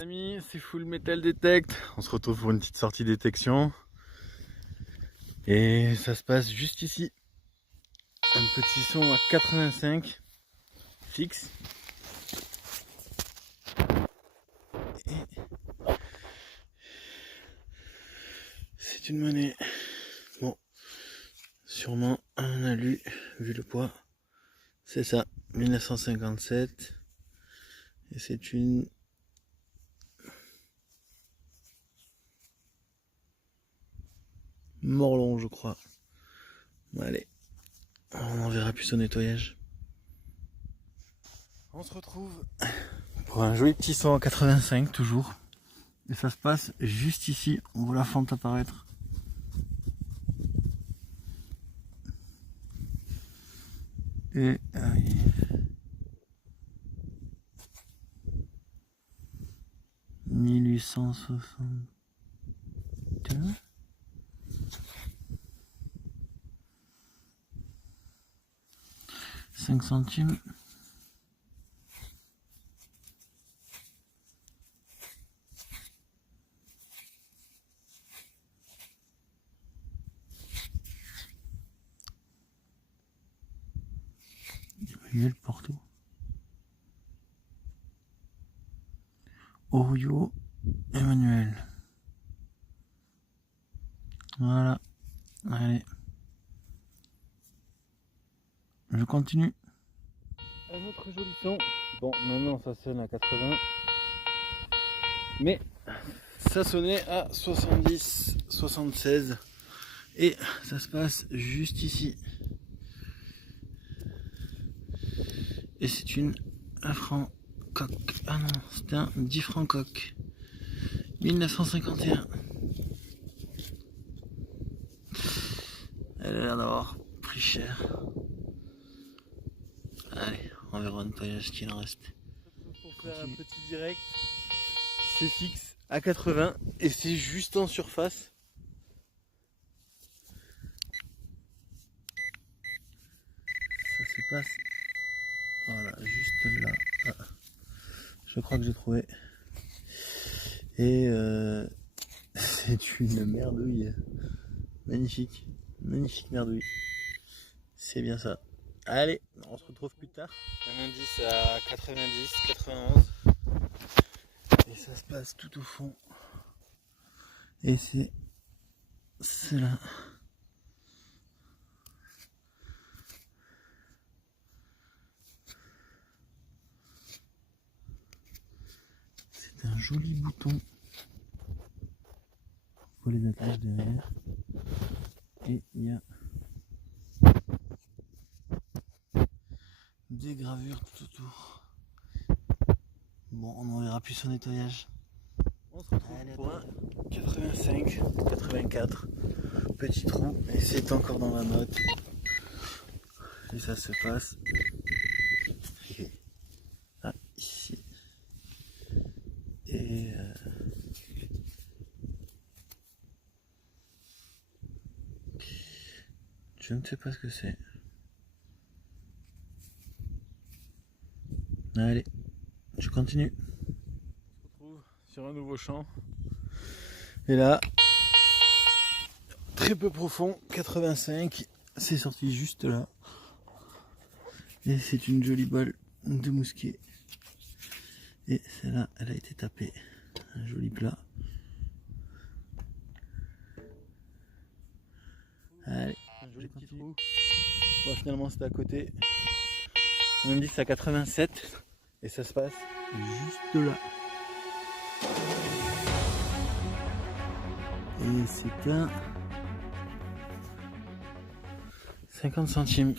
amis, c'est Full Metal Detect. On se retrouve pour une petite sortie détection. Et ça se passe juste ici. Un petit son à 85 fixe. C'est une monnaie. Bon, sûrement un alu, vu le poids. C'est ça, 1957. Et c'est une... Morlon, je crois. Bon, allez, on n'en verra plus au nettoyage. On se retrouve pour un joli petit son en 85 toujours. Et ça se passe juste ici, on voit la fente apparaître. Et 1862. 5 centimes. Le Porto. Orio Emmanuel. Voilà. Allez. Je continue. Un autre joli son. Bon, maintenant ça sonne à 80. Mais ça sonnait à 70, 76. Et ça se passe juste ici. Et c'est une 1 franc coq. Ah non, c'était un 10 francs coq. 1951. Elle a l'air d'avoir pris cher. Allez, on verra un nettoyage ce qu'il en reste. Pour faire un petit direct, c'est fixe à 80 et c'est juste en surface. Ça se passe, voilà, juste là. Ah, je crois que j'ai trouvé. Et c'est une merdouille. Magnifique, magnifique merdouille. C'est bien ça. Allez, on se retrouve plus tard. Un indice à 90, 91. Et ça se passe tout au fond. Et c'est là. C'est un joli bouton. On voit les attaches derrière. Et il y a des gravures tout autour. Bon, on en verra plus au nettoyage. On se retrouve pour un 85, 84. Petit trou, et c'est encore dans la note. Et ça se passe ici. Et je ne sais pas ce que c'est. Allez, je continue. On se retrouve sur un nouveau champ. Et là, très peu profond, 85. C'est sorti juste là. Et c'est une jolie balle de mousquet. Et celle-là, elle a été tapée. Un joli plat. Allez, un joli petit trou. Bon, finalement, c'était à côté. On me dit c'est à 87. Et ça se passe juste là. Et c'est un 50 centimes.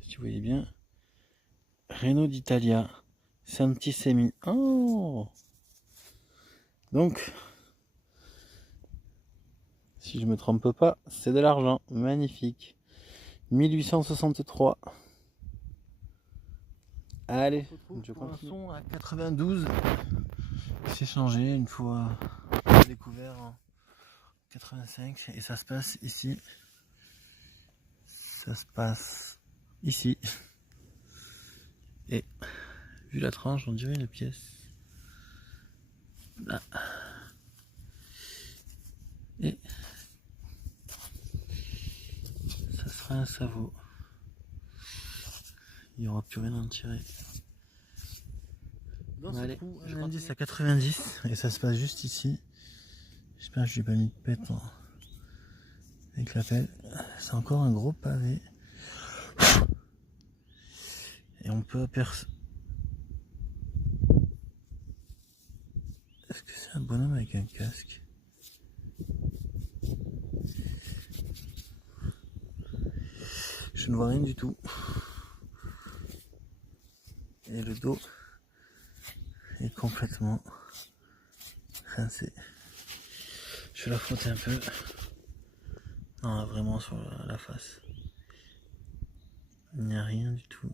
Si tu voyez bien. Renault d'Italia. Santisemi. Oh! Donc, si je me trompe pas, c'est de l'argent. Magnifique. 1863. Allez, je continue. Un son à 92. C'est changé une fois découvert en 85. Et ça se passe ici. Ça se passe ici. Et Vu la tranche, on dirait une pièce. Là. Et ça sera un sabot. Il n'y aura plus rien à en tirer. Allez, un indice à 90 et ça se passe juste ici. J'espère que je n'ai pas mis de pète avec la pelle. C'est encore un gros pavé. Et on peut apercevoir. Est-ce que c'est un bonhomme avec un casque? Je ne vois rien du tout. Et le dos est complètement rincé. Je vais la frotter un peu. Non, vraiment sur la face. Il n'y a rien du tout.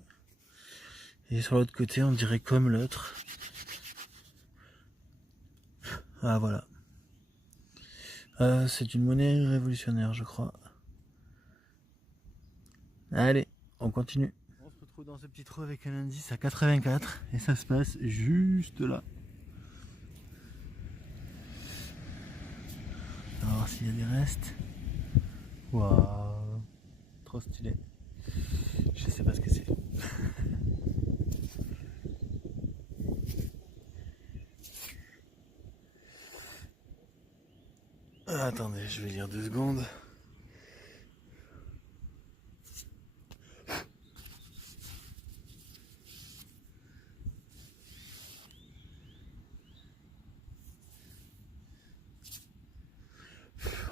Et sur l'autre côté, on dirait comme l'autre. Ah voilà. C'est une monnaie révolutionnaire, je crois. Allez, on continue. On se retrouve dans ce petit trou avec un indice à 84 et ça se passe juste là. On va voir s'il y a des restes. Waouh, trop stylé. Je sais pas ce que c'est. Attendez, je vais lire 2 secondes.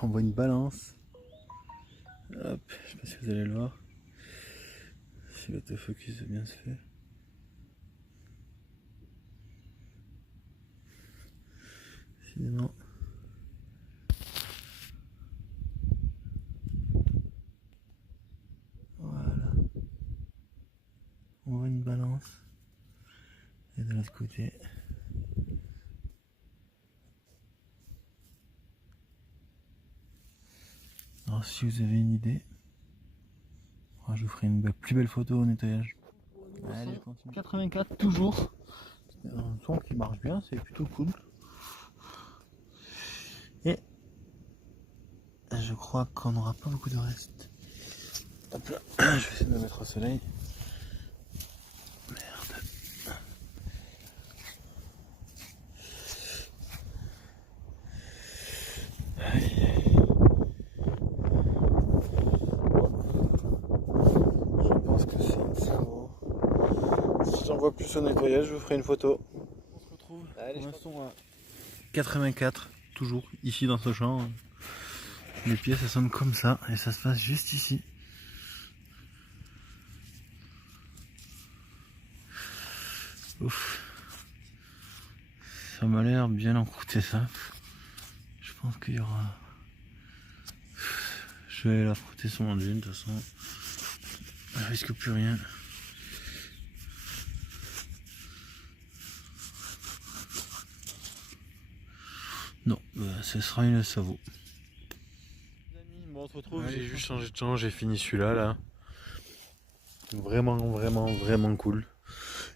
On voit une balance. Hop, je sais pas si vous allez le voir. Si l'autofocus bien se fait. Sinon. Voilà. On voit une balance. Et de l'autre côté. Alors si vous avez une idée, je vous ferai une plus belle photo au nettoyage. Allez, je continue. 84 toujours. C'est un son qui marche bien, c'est plutôt cool. Et je crois qu'on n'aura pas beaucoup de reste. Hop là, je vais essayer de me mettre au soleil. Merde. Je pense que c'est un cerveau. Si j'en vois plus au nettoyage, je vous ferai une photo. On se retrouve pour l'instant à 84, toujours ici dans ce champ. Les pieds ça sonne comme ça et ça se passe juste ici. Ouf. Ça m'a l'air bien encrouté ça. Je pense qu'il y aura... Je vais la frotter sur mon jean de toute façon. Je risque plus rien. Non, ce sera une savot. Les amis, bon, on se retrouve, j'ai juste changé de champ, j'ai fini celui-là là. Vraiment cool.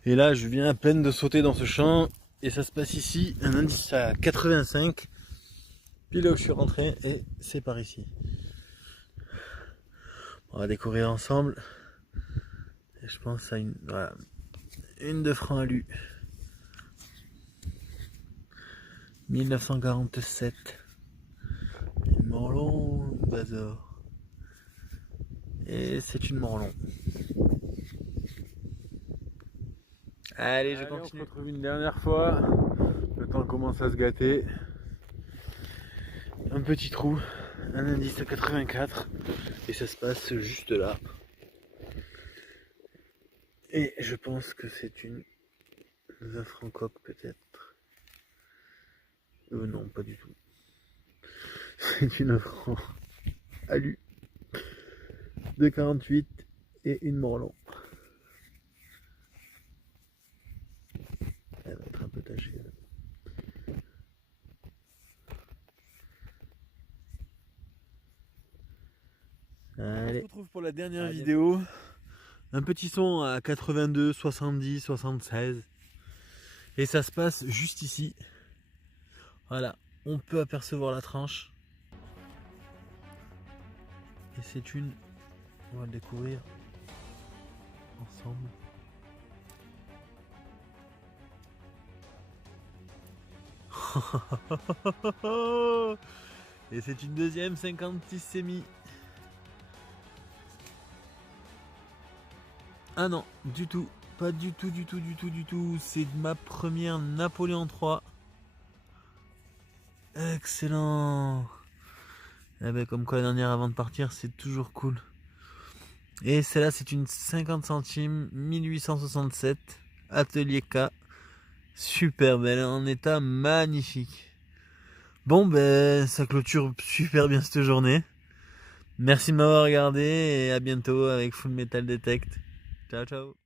Et là je viens à peine de sauter dans ce champ et ça se passe ici, un indice à 85. Puis là où je suis rentré et c'est par ici. On va découvrir ensemble. Et je pense à une, voilà, une de francs alu. 1947. Une Morlon Bazor. Et c'est une Morlon. Allez, je continue. On se retrouve une dernière fois. Le temps commence à se gâter. Un petit trou, un indice à 84. Et ça se passe juste là. Et je pense que c'est une Francoque peut-être. Non, pas du tout. C'est une franc alu de 48 et une Morlon. Elle va être un peu tachée là. Allez. On se retrouve pour la dernière vidéo. Un petit son à 82, 70, 76. Et ça se passe juste ici. Voilà, on peut apercevoir la tranche. Et c'est une... On va le découvrir ensemble. Et c'est une deuxième 56 semi. Ah non, du tout. Pas du tout, du tout, du tout, du tout. C'est ma première Napoléon III. Excellent. Eh ben, comme quoi la dernière avant de partir, c'est toujours cool. Et celle-là, c'est une 50 centimes 1867 Atelier K. Super belle, en état magnifique. Bon, ben, ça clôture super bien cette journée. Merci de m'avoir regardé et à bientôt avec Full Metal Detect. Ciao, ciao.